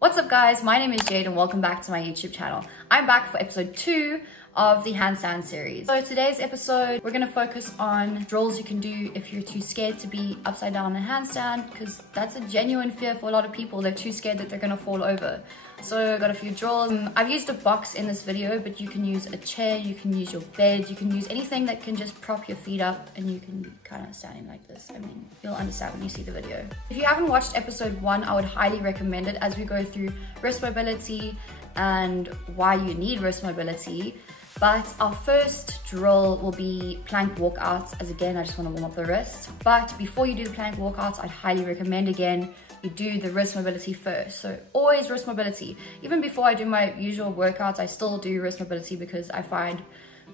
What's up guys, my name is Jade and welcome back to my YouTube channel. I'm back for episode 2 of the handstand series. So today's episode, we're going to focus on drills you can do if you're too scared to be upside down in a handstand, because that's a genuine fear for a lot of people. They're too scared that they're going to fall over. So I got a few drills. I've used a box in this video, but you can use a chair, you can use your bed, you can use anything that can just prop your feet up and you can kind of standing like this. I mean, you'll understand when you see the video. If you haven't watched episode 1, I would highly recommend it as we go through wrist mobility and why you need wrist mobility. But our first drill will be plank walkouts, as again, I just want to warm up the wrist. But before you do the plank walkouts, I'd highly recommend again, you do the wrist mobility first. So always wrist mobility. Even before I do my usual workouts, I still do wrist mobility because I find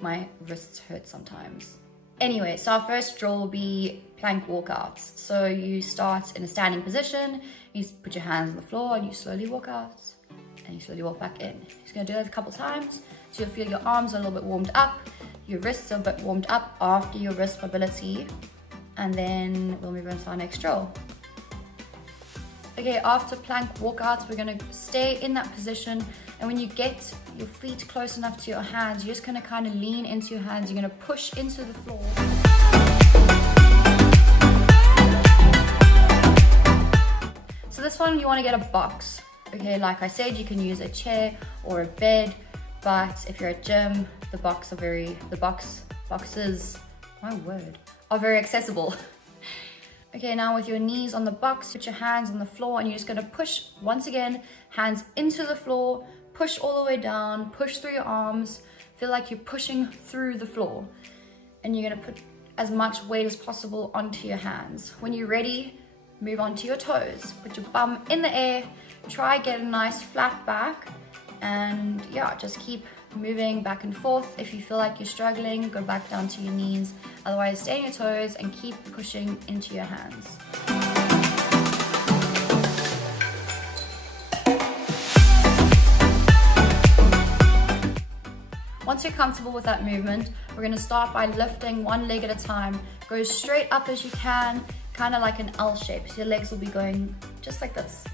my wrists hurt sometimes. Anyway, so our first drill will be plank walkouts. So you start in a standing position, you put your hands on the floor and you slowly walk out and you slowly walk back in. You're just gonna do it a couple times. So you'll feel your arms are a little bit warmed up, your wrists are a bit warmed up after your wrist mobility, and then we'll move on to our next drill. Okay, after plank walkouts, we're gonna stay in that position, and when you get your feet close enough to your hands, you're just gonna kind of lean into your hands, you're gonna push into the floor. So this one, you wanna get a box. Okay, like I said, you can use a chair or a bed, but if you're at gym, the boxes are very accessible. Okay, now with your knees on the box, put your hands on the floor and you're just gonna push, once again, hands into the floor, push all the way down, push through your arms, feel like you're pushing through the floor. And you're gonna put as much weight as possible onto your hands. When you're ready, move on to your toes. Put your bum in the air, try get a nice flat back, and yeah, just keep moving back and forth. If you feel like you're struggling, go back down to your knees. Otherwise, stay on your toes and keep pushing into your hands. Once you're comfortable with that movement, we're gonna start by lifting one leg at a time. Go straight up as you can, kind of like an L shape. So your legs will be going just like this.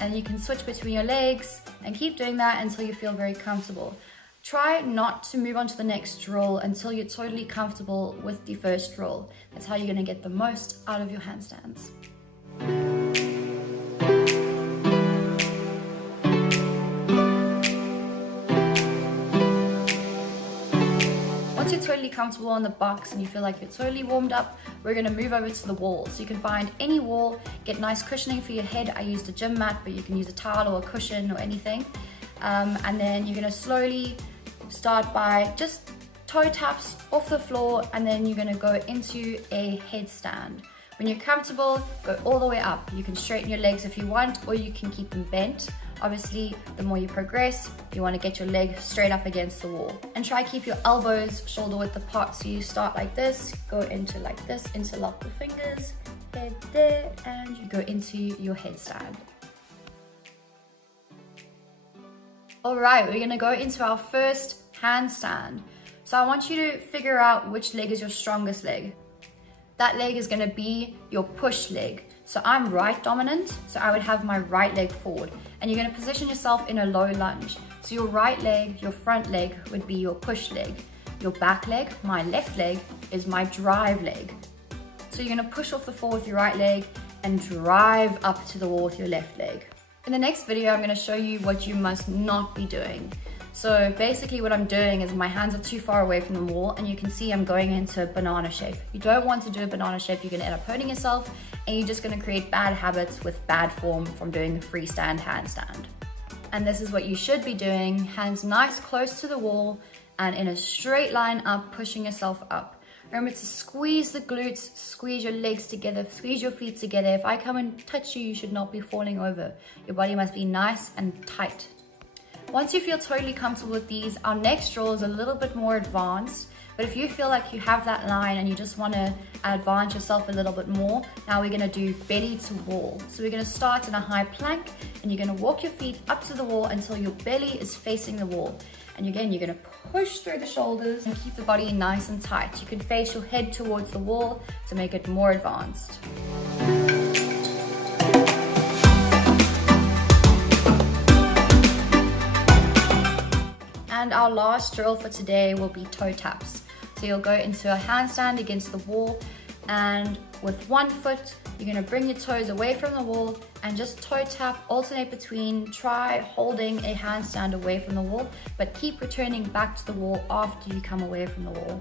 And you can switch between your legs and keep doing that until you feel very comfortable. Try not to move on to the next drill until you're totally comfortable with the first drill. That's how you're gonna get the most out of your handstands. Once you're totally comfortable on the box and you feel like you're totally warmed up, we're gonna move over to the wall. So you can find any wall, get nice cushioning for your head. I used a gym mat, but you can use a towel or a cushion or anything. And then you're gonna slowly start by just toe taps off the floor, and then you're gonna go into a headstand. When you're comfortable, go all the way up. You can straighten your legs if you want, or you can keep them bent. Obviously, the more you progress, you want to get your leg straight up against the wall. And try keep your elbows shoulder width apart. So you start like this, go into like this, interlock the fingers, head there, and you go into your headstand. All right, we're gonna go into our first handstand. So I want you to figure out which leg is your strongest leg. That leg is gonna be your push leg. So I'm right dominant, so I would have my right leg forward. And you're gonna position yourself in a low lunge. So your right leg, your front leg would be your push leg. Your back leg, my left leg, is my drive leg. So you're gonna push off the floor with your right leg and drive up to the wall with your left leg. In the next video, I'm gonna show you what you must not be doing. So basically what I'm doing is my hands are too far away from the wall, and you can see I'm going into a banana shape. You don't want to do a banana shape, you're gonna end up hurting yourself, and you're just gonna create bad habits with bad form from doing a freestand handstand. And this is what you should be doing, hands nice close to the wall and in a straight line up, pushing yourself up. Remember to squeeze the glutes, squeeze your legs together, squeeze your feet together. If I come and touch you, you should not be falling over. Your body must be nice and tight. Once you feel totally comfortable with these, our next drill is a little bit more advanced. But if you feel like you have that line and you just want to advance yourself a little bit more, now we're going to do belly to wall. So we're going to start in a high plank, and you're going to walk your feet up to the wall until your belly is facing the wall. And again, you're going to push through the shoulders and keep the body nice and tight. You can face your head towards the wall to make it more advanced. our last drill for today will be toe taps. So you'll go into a handstand against the wall, and with one foot, you're gonna bring your toes away from the wall and just toe tap, alternate between, try holding a handstand away from the wall, but keep returning back to the wall after you come away from the wall.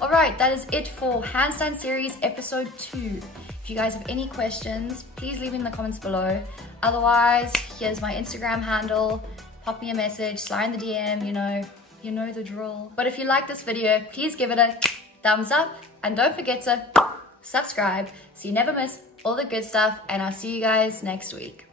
All right, that is it for Handstand Series Episode 2. If you guys have any questions, please leave in the comments below. Otherwise, here's my Instagram handle. Pop me a message, slide in the DM, you know the drill. But if you like this video, please give it a thumbs up and don't forget to subscribe so you never miss all the good stuff, and I'll see you guys next week.